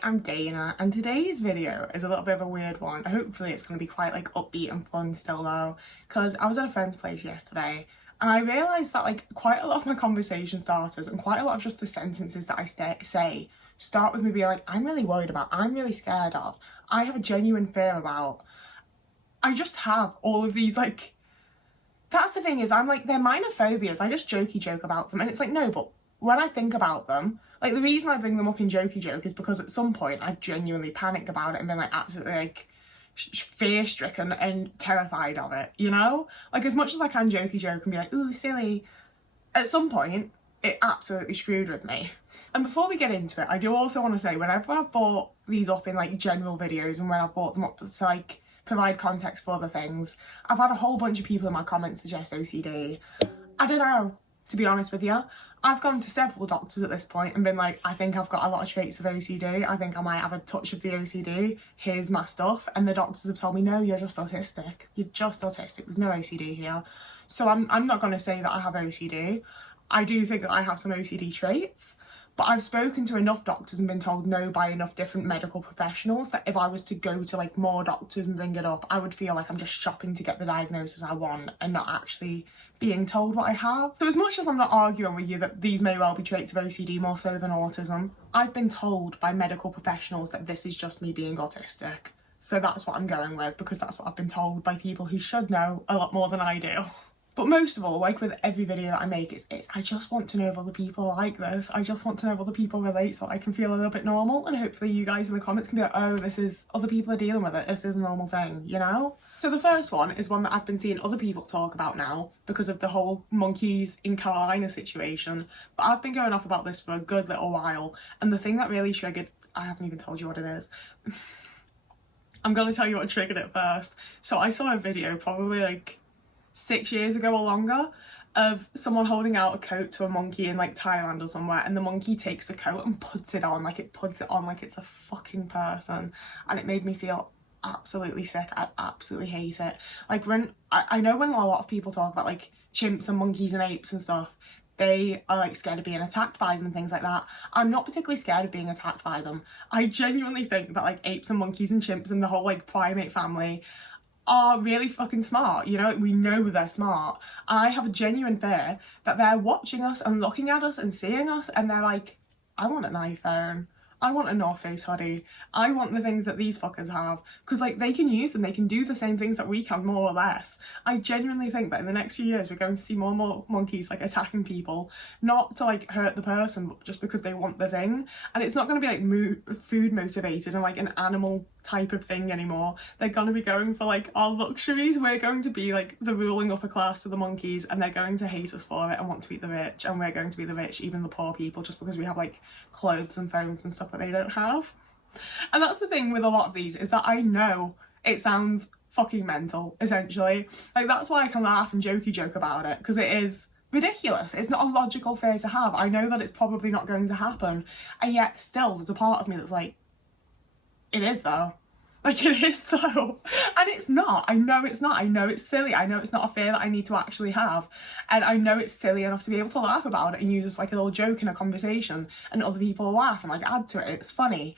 Hi, I'm Dana, and today's video is a little bit of a weird one. Hopefully it's going to be quite like upbeat and fun still though, because I was at a friend's place yesterday and I realised that like quite a lot of my conversation starters and quite a lot of just the sentences that I say start with me being like, I'm really worried about, I'm really scared of, I have a genuine fear about. I just have all of these like, that's the thing is I'm like, they're minor phobias, I just jokey joke about them, and it's like, no, but when I think about them, like the reason I bring them up in jokey joke is because at some point I've genuinely panicked about it and been like absolutely like fear stricken and terrified of it, you know? Like as much as I can jokey joke and be like, ooh, silly, at some point it absolutely screwed with me. And before we get into it, I do also want to say whenever I've brought these up in like general videos and when I've brought them up to like provide context for other things, I've had a whole bunch of people in my comments suggest OCD. I don't know, to be honest with you. I've gone to several doctors at this point and been like, I think I've got a lot of traits of OCD. I think I might have a touch of the OCD. Here's my stuff. And the doctors have told me, no, you're just autistic. You're just autistic. There's no OCD here. So I'm not going to say that I have OCD. I do think that I have some OCD traits. But I've spoken to enough doctors and been told no by enough different medical professionals that if I was to go to like more doctors and bring it up, I would feel like I'm just shopping to get the diagnosis I want and not actually being told what I have. So as much as I'm not arguing with you that these may well be traits of OCD more so than autism, I've been told by medical professionals that this is just me being autistic. So that's what I'm going with because that's what I've been told by people who should know a lot more than I do. But most of all, like with every video that I make, it's I just want to know if other people are like this. I just want to know if other people relate so I can feel a little bit normal, and hopefully you guys in the comments can be like, oh, this is, other people are dealing with it, this is a normal thing, you know? So the first one is one that I've been seeing other people talk about now because of the whole monkeys in Carolina situation, but I've been going off about this for a good little while, and the thing that really triggered, I haven't even told you what it is. I'm gonna tell you what triggered it first. So I saw a video probably like 6 years ago or longer of someone holding out a coat to a monkey in like Thailand or somewhere, and the monkey takes the coat and puts it on like it's a fucking person, and it made me feel absolutely sick. I absolutely hate it. Like when I know when a lot of people talk about like chimps and monkeys and apes and stuff, they are like scared of being attacked by them and things like that. I'm not particularly scared of being attacked by them. I genuinely think that like apes and monkeys and chimps and the whole like primate family are really fucking smart, you know, we know they're smart. I have a genuine fear that they're watching us and looking at us and seeing us and they're like, I want an iPhone, I want a North Face hoodie, I want the things that these fuckers have, because like they can use them, they can do the same things that we can more or less. I genuinely think that in the next few years we're going to see more and more monkeys like attacking people, not to like hurt the person, but just because they want the thing. And it's not going to be like food motivated and like an animal type of thing anymore. They're going to be going for like our luxuries. We're going to be like the ruling upper class to the monkeys, and they're going to hate us for it and want to eat the rich, and we're going to be the rich, even the poor people, just because we have like clothes and phones and stuff that they don't have. And that's the thing with a lot of these, is that I know it sounds fucking mental, essentially. Like that's why I can laugh and jokey joke about it, because it is ridiculous. It's not a logical fear to have. I know that it's probably not going to happen, and yet still there's a part of me that's like, it is though. Like it is though. And it's not. I know it's not. I know it's silly. I know it's not a fear that I need to actually have. And I know it's silly enough to be able to laugh about it and use it as like a little joke in a conversation, and other people will laugh and like add to it. It's funny.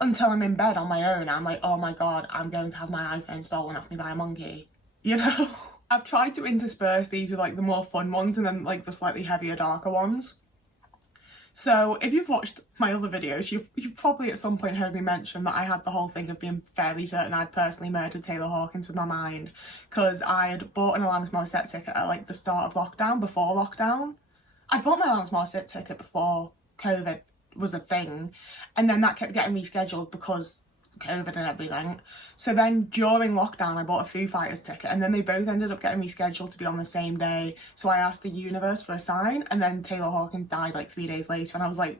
Until I'm in bed on my own, I'm like, oh my god, I'm going to have my iPhone stolen off me by a monkey. You know? I've tried to intersperse these with like the more fun ones and then like the slightly heavier, darker ones. So if you've watched my other videos, you've probably at some point heard me mention that I had the whole thing of being fairly certain I'd personally murdered Taylor Hawkins with my mind, because I had bought an Alanis Morissette ticket at like the start of lockdown, before lockdown. I bought my Alanis Morissette ticket before COVID was a thing, and then that kept getting rescheduled because COVID and everything. So then during lockdown I bought a Foo Fighters ticket, and then they both ended up getting rescheduled to be on the same day. So I asked the universe for a sign, and then Taylor Hawkins died like 3 days later, and I was like,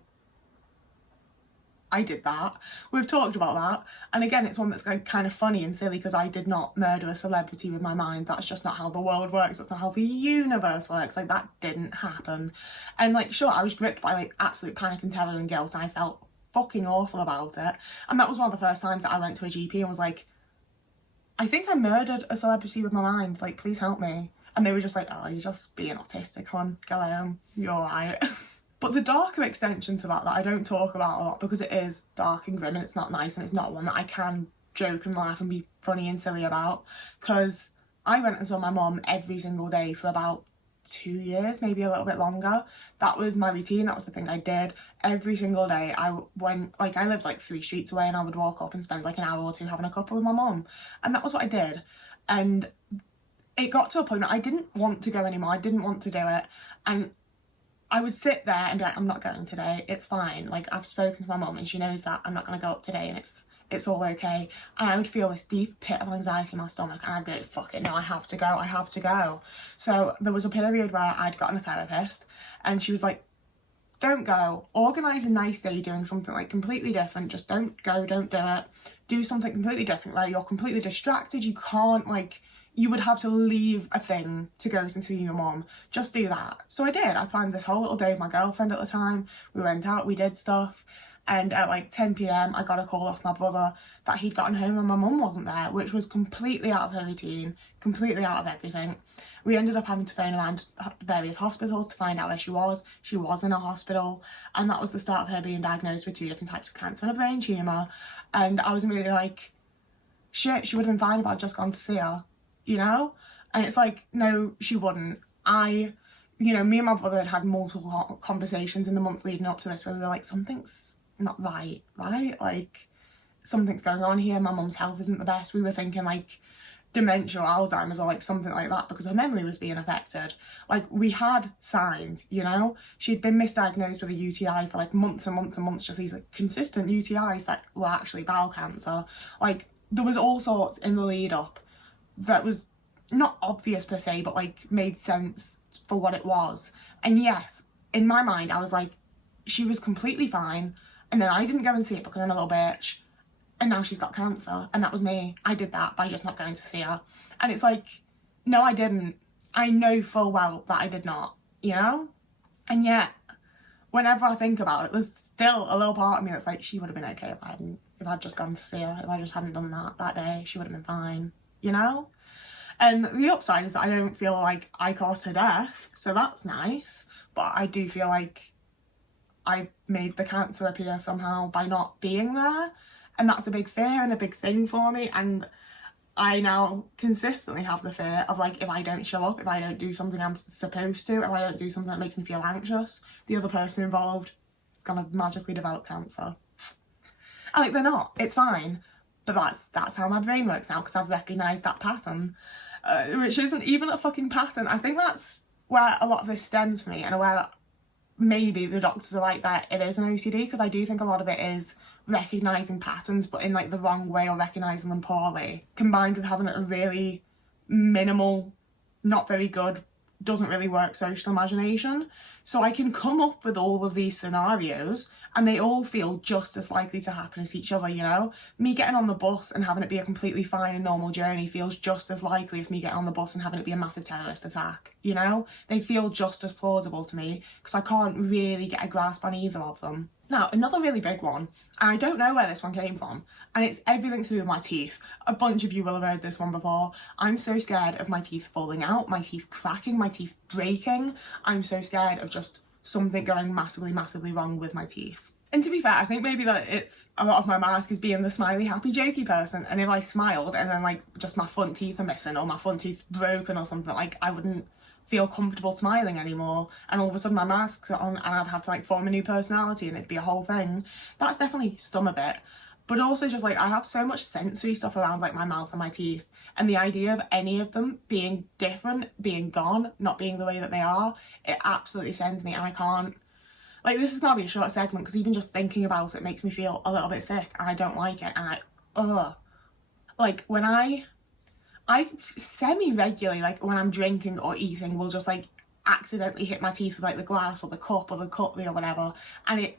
I did that. We've talked about that. And again, it's one that's like kind of funny and silly because I did not murder a celebrity with my mind. That's just not how the world works. That's not how the universe works. Like that didn't happen. And like, sure, I was gripped by like absolute panic and terror and guilt, and I felt fucking awful about it. And that was one of the first times that I went to a GP and was like, I think I murdered a celebrity with my mind, like please help me. And they were just like, oh, you're just being autistic, hon, go home, you're alright. But the darker extension to that I don't talk about a lot because it is dark and grim and it's not nice, and it's not one that I can joke and laugh and be funny and silly about, because I went and saw my mum every single day for about 2 years, maybe a little bit longer. That was my routine, that was the thing I did every single day. I went, like, I lived like 3 streets away, and I would walk up and spend like an hour or two having a cuppa with my mum, and that was what I did. And it got to a point that I didn't want to go anymore, I didn't want to do it, and I would sit there and be like, I'm not going today, it's fine, like, I've spoken to my mum and she knows that I'm not going to go up today, and it's all okay. And I would feel this deep pit of anxiety in my stomach, and I'd be like, fuck it, no, I have to go. So there was a period where I'd gotten a therapist, and she was like, don't go, organise a nice day doing something like completely different, just don't go, don't do it, do something completely different where you're completely distracted, you can't, like, you would have to leave a thing to go and see your mum, just do that. So I did. I planned this whole little day with my girlfriend at the time, we went out, we did stuff, and at like 10 p.m. I got a call off my brother that he'd gotten home and my mum wasn't there, which was completely out of her routine, completely out of everything. We ended up having to phone around various hospitals to find out where she was. She was in a hospital, and that was the start of her being diagnosed with 2 different types of cancer and a brain tumour. And I was immediately like, shit, she would have been fine if I'd just gone to see her, you know? And it's like, no, she wouldn't. Me and my brother had multiple conversations in the months leading up to this where we were like, something's not right? Like, something's going on here, my mum's health isn't the best. We were thinking like dementia or Alzheimer's or like something like that, because her memory was being affected. Like, we had signs, you know? She'd been misdiagnosed with a UTI for like months and months and months, just these like consistent UTIs that were actually bowel cancer. Like, there was all sorts in the lead up that was not obvious per se, but like made sense for what it was. And yes, in my mind I was like, she was completely fine, and then I didn't go and see it because I'm a little bitch, and now she's got cancer, and that was me. I did that by just not going to see her. And it's like, no, I didn't. I know full well that I did not, you know? And yet, whenever I think about it, there's still a little part of me that's like, she would have been okay if I'd just gone to see her. If I just hadn't done that day, she would have been fine, you know? And the upside is that I don't feel like I caused her death, so that's nice. But I do feel like I made the cancer appear somehow by not being there, and that's a big fear and a big thing for me. And I now consistently have the fear of, like, if I don't show up, if I don't do something I'm supposed to, if I don't do something that makes me feel anxious, the other person involved is gonna magically develop cancer. And like, they're not, it's fine, but that's how my brain works now, because I've recognised that pattern, which isn't even a fucking pattern. I think that's where a lot of this stems from me, and where maybe the doctors are like that it is an OCD, because I do think a lot of it is recognising patterns but in like the wrong way, or recognising them poorly, combined with having a really minimal, not very good, doesn't really work social imagination. So I can come up with all of these scenarios and they all feel just as likely to happen as each other, you know? Me getting on the bus and having it be a completely fine and normal journey feels just as likely as me getting on the bus and having it be a massive terrorist attack, you know? They feel just as plausible to me, because I can't really get a grasp on either of them. Now, another really big one, and I don't know where this one came from, and it's everything to do with my teeth. A bunch of you will have heard this one before. I'm so scared of my teeth falling out, my teeth cracking, my teeth breaking. I'm so scared of just something going massively, massively wrong with my teeth. And to be fair, I think maybe that it's a lot of my mask is being the smiley, happy, jokey person, and if I smiled and then like just my front teeth are missing or my front teeth broken or something, like I wouldn't feel comfortable smiling anymore, and all of a sudden my mask's on and I'd have to like form a new personality and it'd be a whole thing. That's definitely some of it, but also just like I have so much sensory stuff around like my mouth and my teeth, and the idea of any of them being different, being gone, not being the way that they are, it absolutely sends me, and I can't, like, this is gonna be a short segment because even just thinking about it makes me feel a little bit sick, and I don't like it, and like when I semi-regularly, like when I'm drinking or eating, will just like accidentally hit my teeth with like the glass or the cup or the cutlery or whatever, and it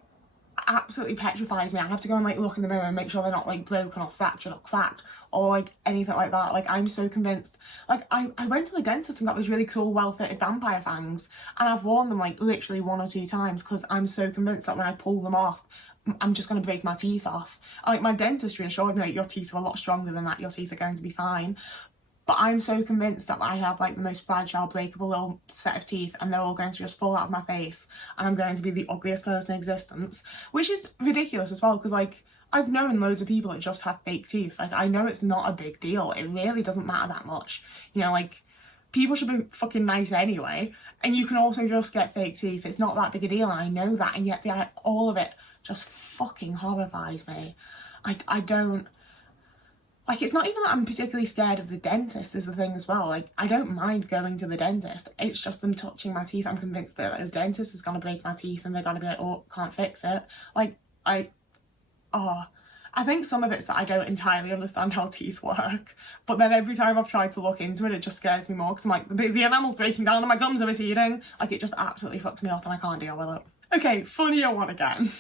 absolutely petrifies me. I have to go and like look in the mirror and make sure they're not like broken or fractured or cracked or like anything like that. Like, I'm so convinced. Like, I went to the dentist and got these really cool well-fitted vampire fangs, and I've worn them like literally 1 or 2 times because I'm so convinced that when I pull them off I'm just going to break my teeth off. Like, my dentist reassured me, like, your teeth are a lot stronger than that, your teeth are going to be fine. But I'm so convinced that I have like the most fragile, breakable little set of teeth and they're all going to just fall out of my face and I'm going to be the ugliest person in existence, which is ridiculous as well because like I've known loads of people that just have fake teeth. Like I know it's not a big deal. It really doesn't matter that much. You know, like people should be fucking nice anyway, and you can also just get fake teeth. It's not that big a deal and I know that, and yet all of it just fucking horrifies me. I don't... Like, it's not even that I'm particularly scared of the dentist is the thing as well. Like, I don't mind going to the dentist. It's just them touching my teeth. I'm convinced that the dentist is going to break my teeth and they're going to be like, oh, can't fix it. Like, I think some of it's that I don't entirely understand how teeth work. But then every time I've tried to look into it, it just scares me more. Because I'm like, the enamel's breaking down and my gums are receding. Like, it just absolutely fucks me up and I can't deal with it. Okay, funnier one again.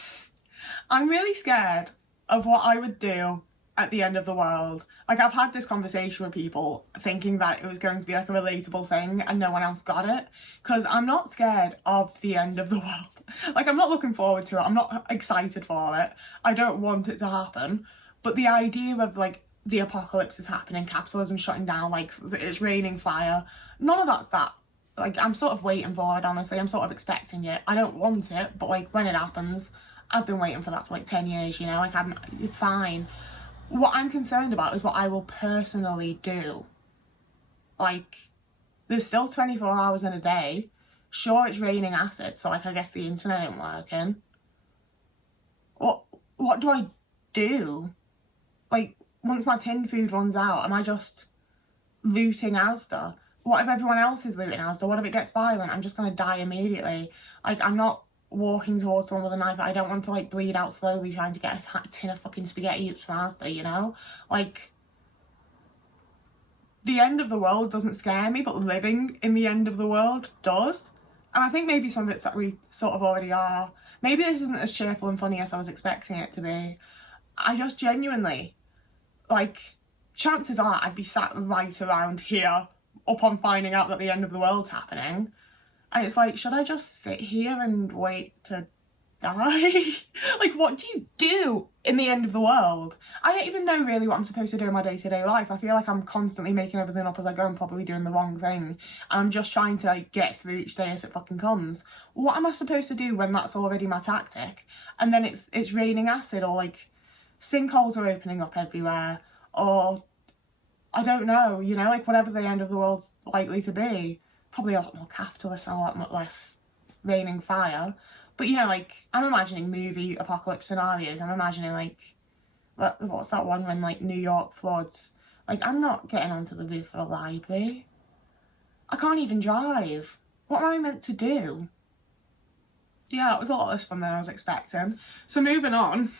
I'm really scared of what I would do at the end of the world. Like, I've had this conversation with people thinking that it was going to be like a relatable thing and no one else got it, because I'm not scared of the end of the world. Like, I'm not looking forward to it, I'm not excited for it, I don't want it to happen, but the idea of like the apocalypse is happening, capitalism shutting down, like it's raining fire, none of that's that. Like, I'm sort of waiting for it, honestly. I'm sort of expecting it. I don't want it, but like when it happens, I've been waiting for that for like 10 years, you know, like I'm fine. What I'm concerned about is what I will personally do. Like, there's still 24 hours in a day. Sure, it's raining acid, so like I guess the internet ain't working. What do I do? Like, once my tin food runs out, am I just looting Asda? What if everyone else is looting Asda? What if it gets violent? I'm just gonna die immediately. Like, I'm not walking towards someone with a knife. I don't want to like bleed out slowly trying to get a tin of fucking spaghetti from Asda, you know? Like, the end of the world doesn't scare me, but living in the end of the world does. And I think maybe some of it's that we sort of already are. Maybe this isn't as cheerful and funny as I was expecting it to be. I just genuinely, like, chances are I'd be sat right around here upon finding out that the end of the world's happening. And it's like, should I just sit here and wait to die? Like, what do you do in the end of the world? I don't even know really what I'm supposed to do in my day-to-day life. I feel like I'm constantly making everything up as I go and probably doing the wrong thing. And I'm just trying to like get through each day as it fucking comes. What am I supposed to do when that's already my tactic? And then it's raining acid, or like sinkholes are opening up everywhere, or I don't know, you know, like whatever the end of the world's likely to be. Probably a lot more capitalist and a lot less raining fire. But, you know, like, I'm imagining movie apocalypse scenarios. I'm imagining, like, what's that one when, like, New York floods? Like, I'm not getting onto the roof of a library. I can't even drive. What am I meant to do? Yeah, it was a lot less fun than I was expecting. So moving on.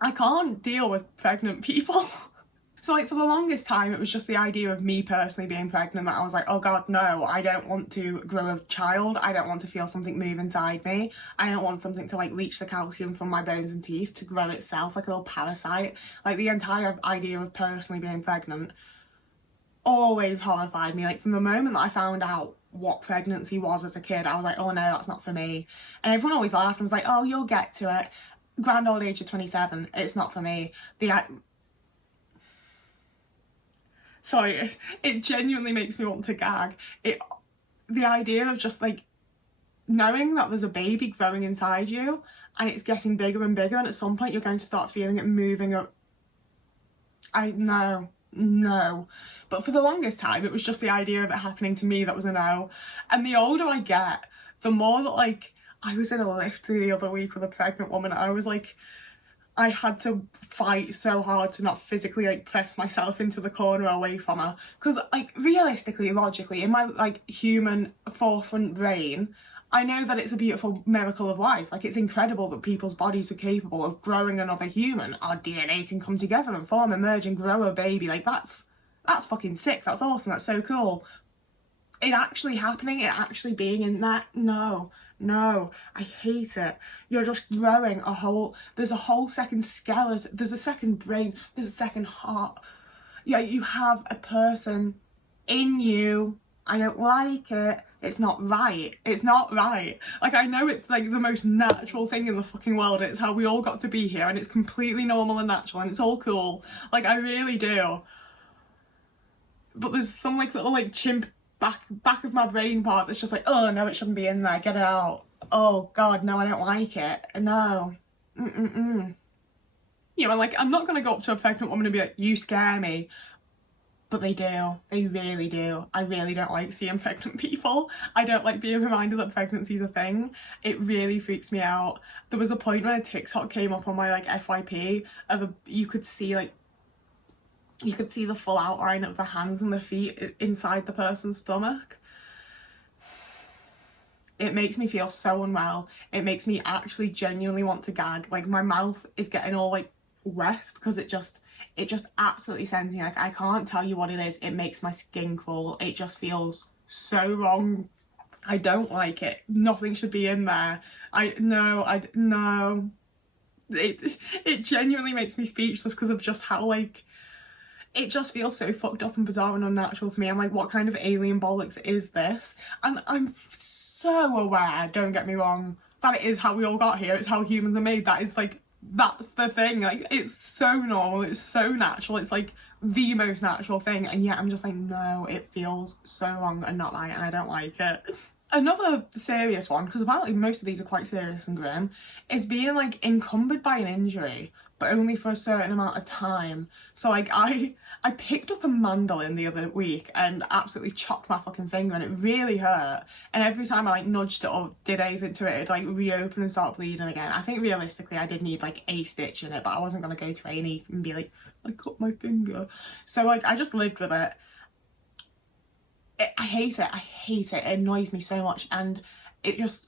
I can't deal with pregnant people. So, like, for the longest time, it was just the idea of me personally being pregnant that I was like, oh God, no, I don't want to grow a child. I don't want to feel something move inside me. I don't want something to, like, leach the calcium from my bones and teeth to grow itself like a little parasite. Like, the entire idea of personally being pregnant always horrified me. Like, from the moment that I found out what pregnancy was as a kid, I was like, oh no, that's not for me. And everyone always laughed and was like, oh, you'll get to it. Grand old age of 27, it's not for me. Sorry, it genuinely makes me want to gag. The idea of just like knowing that there's a baby growing inside you and it's getting bigger and bigger, and at some point you're going to start feeling it moving up. No. But for the longest time, it was just the idea of it happening to me that was a no. And the older I get, the more that, like, I was in a lift the other week with a pregnant woman. I was like, I had to fight so hard to not physically like press myself into the corner away from her, because like realistically, logically, in my like human forefront brain, I know that it's a beautiful miracle of life. Like, it's incredible that people's bodies are capable of growing another human. Our DNA can come together and form, emerge and grow a baby. Like, that's fucking sick. That's awesome. That's so cool. It actually happening, it actually being in that, no, I hate it. You're just growing there's a whole second skeleton, there's a second brain, there's a second heart. Yeah, you have a person in you. I don't like it. It's not right. It's not right. Like, I know it's like the most natural thing in the fucking world. It's how we all got to be here and it's completely normal and natural and it's all cool. Like, I really do. but there's some like little like chimp back of my brain part that's just like, oh no, it shouldn't be in there, get it out. Oh god, no, I don't like it. No. You know, like, I'm not going to go up to a pregnant woman and be like, you scare me. But they do. They really do. I really don't like seeing pregnant people. I don't like being reminded that pregnancy is a thing. It really freaks me out. There was a point when a TikTok came up on my like FYP of you could see the full outline of the hands and the feet inside the person's stomach. It makes me feel so unwell. It makes me actually genuinely want to gag. Like, my mouth is getting all like wet because it just absolutely sends me, like, I can't tell you what it is. It makes my skin crawl. It just feels so wrong. I don't like it. Nothing should be in there. No. It genuinely makes me speechless because of just how, like, it just feels so fucked up and bizarre and unnatural to me. I'm like, what kind of alien bollocks is this? And I'm so aware, don't get me wrong, that it is how we all got here. It's how humans are made. That is like, that's the thing. Like, it's so normal, it's so natural, it's like the most natural thing, and yet I'm just like, no, it feels so wrong and not right, and I don't like it. Another serious one, because apparently most of these are quite serious and grim, is being like encumbered by an injury, but only for a certain amount of time. So like, I picked up a mandolin the other week and absolutely chopped my fucking finger, and it really hurt. And every time I like nudged it or did anything to it, it'd like reopen and start bleeding again. I think realistically I did need like a stitch in it, but I wasn't gonna go to A&E and be like, I cut my finger. So like, I just lived with it. I hate it. It annoys me so much, and it was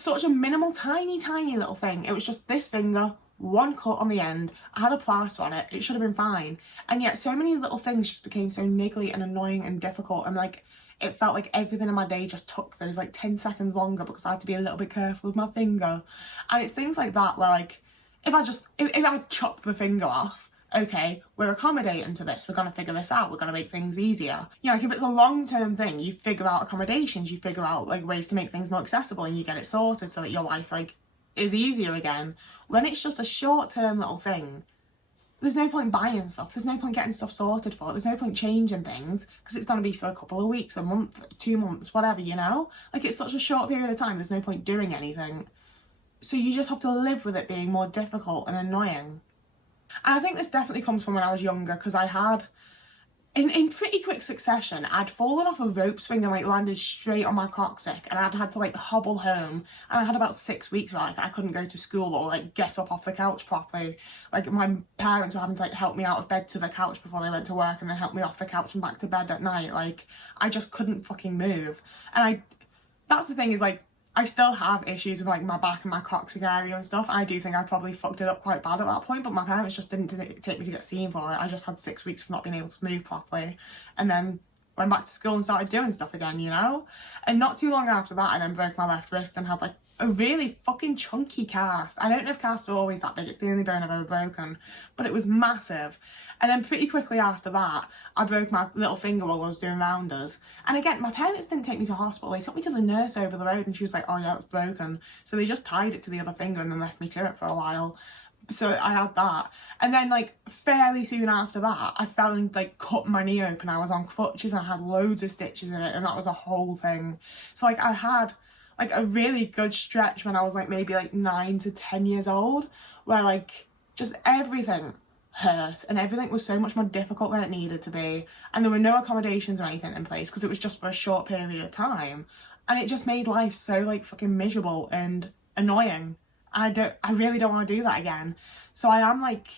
such a minimal, tiny little thing. It was just this finger, one cut on the end. I had a plaster on it. It should have been fine. And yet so many little things just became so niggly and annoying and difficult, and like, it felt like everything in my day just took those like 10 seconds longer because I had to be a little bit careful with my finger. And it's things like that where like, if I chopped the finger off, okay, we're accommodating to this, we're going to figure this out, we're going to make things easier. You know, like, if it's a long-term thing, you figure out accommodations, you figure out like ways to make things more accessible, and you get it sorted so that your life like is easier again. When it's just a short-term little thing, there's no point buying stuff, there's no point getting stuff sorted for it, there's no point changing things, because it's going to be for a couple of weeks, a month, 2 months, whatever, you know? Like, it's such a short period of time, there's no point doing anything. So you just have to live with it being more difficult and annoying. And I think this definitely comes from when I was younger, because I had, in pretty quick succession, I'd fallen off a rope swing and like landed straight on my coccyx, and I'd had to like hobble home, and I had about 6 weeks where like I couldn't go to school or like get up off the couch properly. Like, my parents were having to like help me out of bed to the couch before they went to work, and then help me off the couch and back to bed at night. Like, I just couldn't fucking move. And that's the thing, is like, I still have issues with like my back and my coccyx area and stuff. I do think I probably fucked it up quite bad at that point, but my parents just didn't take me to get seen for it. I just had 6 weeks of not being able to move properly, and then went back to school and started doing stuff again, you know? And not too long after that, I then broke my left wrist and had like a really fucking chunky cast. I don't know if casts are always that big, it's the only bone I've ever broken, but it was massive. And then pretty quickly after that, I broke my little finger while I was doing rounders. And again, my parents didn't take me to hospital, they took me to the nurse over the road, and she was like, oh yeah, it's broken. So they just tied it to the other finger and then left me to it for a while. So I had that. And then like fairly soon after that, I fell and like cut my knee open. I was on crutches and I had loads of stitches in it, and that was a whole thing. So like, I had like a really good stretch when I was like maybe like 9 to 10 years old, where like just everything hurt and everything was so much more difficult than it needed to be, and there were no accommodations or anything in place because it was just for a short period of time, and it just made life so like fucking miserable and annoying. I really don't want to do that again. So I am like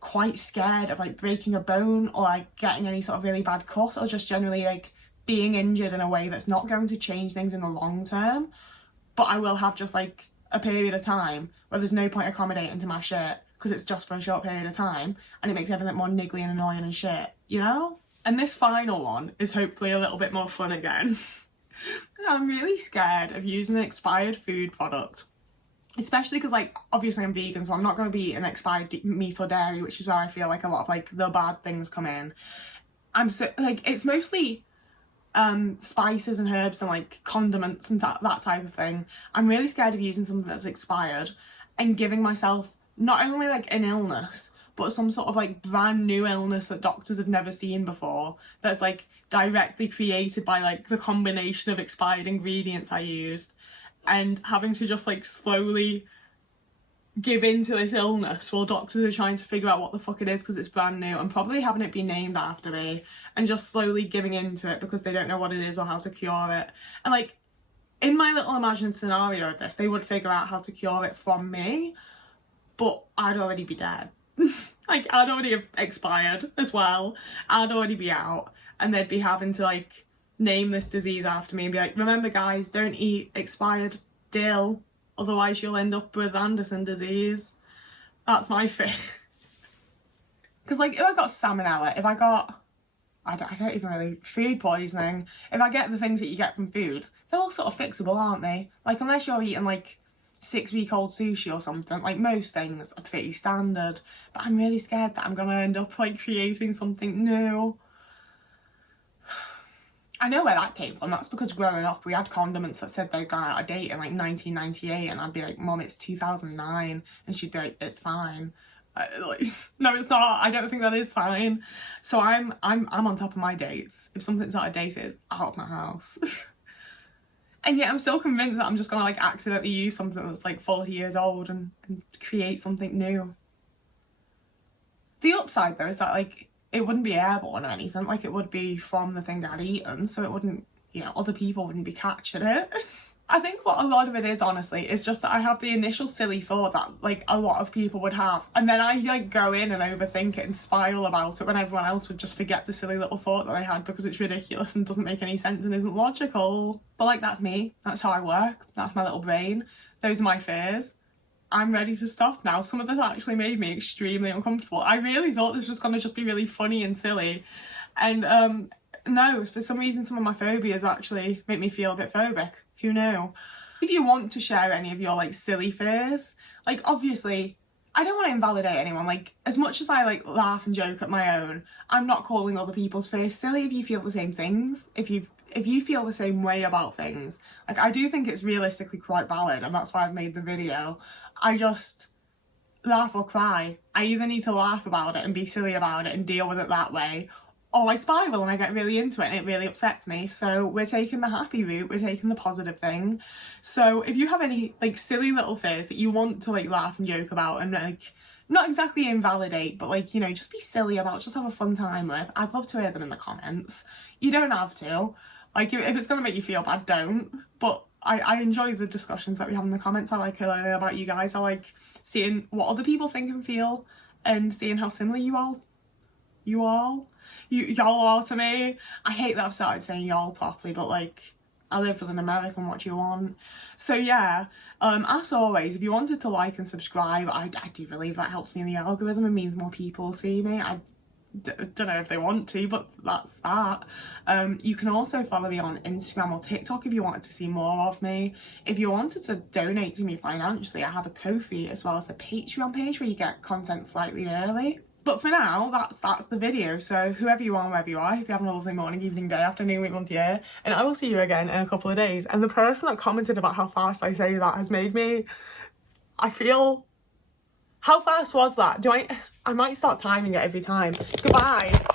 quite scared of like breaking a bone or like getting any sort of really bad cut, or just generally like being injured in a way that's not going to change things in the long term, but I will have just like a period of time where there's no point accommodating to my shit because it's just for a short period of time, and it makes everything more niggly and annoying and shit, you know? And this final one is hopefully a little bit more fun again. I'm really scared of using an expired food product, especially because like obviously I'm vegan, so I'm not going to be eating expired meat or dairy, which is where I feel like a lot of like the bad things come in. I'm so like, it's mostly spices and herbs and like condiments and that type of thing. I'm really scared of using something that's expired and giving myself not only like an illness, but some sort of like brand new illness that doctors have never seen before, that's like directly created by like the combination of expired ingredients I used, and having to just like slowly give in to this illness while doctors are trying to figure out what the fuck it is because it's brand new, and probably having it be named after me, and just slowly giving into it because they don't know what it is or how to cure it. And like, in my little imagined scenario of this, they would figure out how to cure it from me, but I'd already be dead. Like, I'd already have expired as well. I'd already be out, and they'd be having to like name this disease after me and be like, remember guys, don't eat expired dill, otherwise you'll end up with Anderson disease. That's my fear. Because like, if I got salmonella, if I got, I don't even really, food poisoning, if I get the things that you get from food, they're all sort of fixable, aren't they? Like, unless you're eating like 6-week-old sushi or something, like most things are pretty standard. But I'm really scared that I'm gonna end up like creating something new. I know where that came from. That's because growing up we had condiments that said they'd gone out of date in like 1998, and I'd be like, Mum, it's 2009, and she'd be like, it's fine. Like, no, it's not. I don't think that is fine. So I'm on top of my dates. If something's out of date, it's out of my house. And yet I'm still convinced that I'm just gonna like accidentally use something that's like 40 years old and create something new. The upside though is that like, it wouldn't be airborne or anything, like it would be from the thing I'd eaten, so it wouldn't, you know, other people wouldn't be catching it. I think what a lot of it is, honestly, is just that I have the initial silly thought that like a lot of people would have, and then I like go in and overthink it and spiral about it when everyone else would just forget the silly little thought that I had because it's ridiculous and doesn't make any sense and isn't logical. But like, that's me, that's how I work, that's my little brain, those are my fears. I'm ready to stop now. Some of this actually made me extremely uncomfortable. I really thought this was going to just be really funny and silly, and no, for some reason some of my phobias actually make me feel a bit phobic. Who knew? If you want to share any of your like silly fears, like obviously I don't want to invalidate anyone. Like, as much as I like laugh and joke at my own, I'm not calling other people's fears silly if you feel the same things. If you feel the same way about things, like I do think it's realistically quite valid, and that's why I've made the video. I just laugh or cry. I either need to laugh about it and be silly about it and deal with it that way, or I spiral and I get really into it and it really upsets me. So we're taking the happy route, we're taking the positive thing. So if you have any like silly little fears that you want to like laugh and joke about and like not exactly invalidate, but like, you know, just be silly about, just have a fun time with, I'd love to hear them in the comments. You don't have to. Like, if it's going to make you feel bad, don't. But I enjoy the discussions that we have in the comments. I like learning about you guys. I like seeing what other people think and feel, and seeing how similar y'all are to me. I hate that I've started saying y'all properly, but like, I live with an American, what do you want? So yeah, as always, if you wanted to like and subscribe, I do believe that helps me in the algorithm and means more people see me. I don't know if they want to, but that's that. You can also follow me on Instagram or TikTok if you wanted to see more of me. If you wanted to donate to me financially, I have a Ko-fi as well as a Patreon page where you get content slightly early. But for now, that's the video. So whoever you are, wherever you are, if you have a lovely morning, evening, day, afternoon, week, month, year, and I will see you again in a couple of days. And the person that commented about how fast I say that has made me, I feel, how fast was that? I might start timing it every time. Goodbye.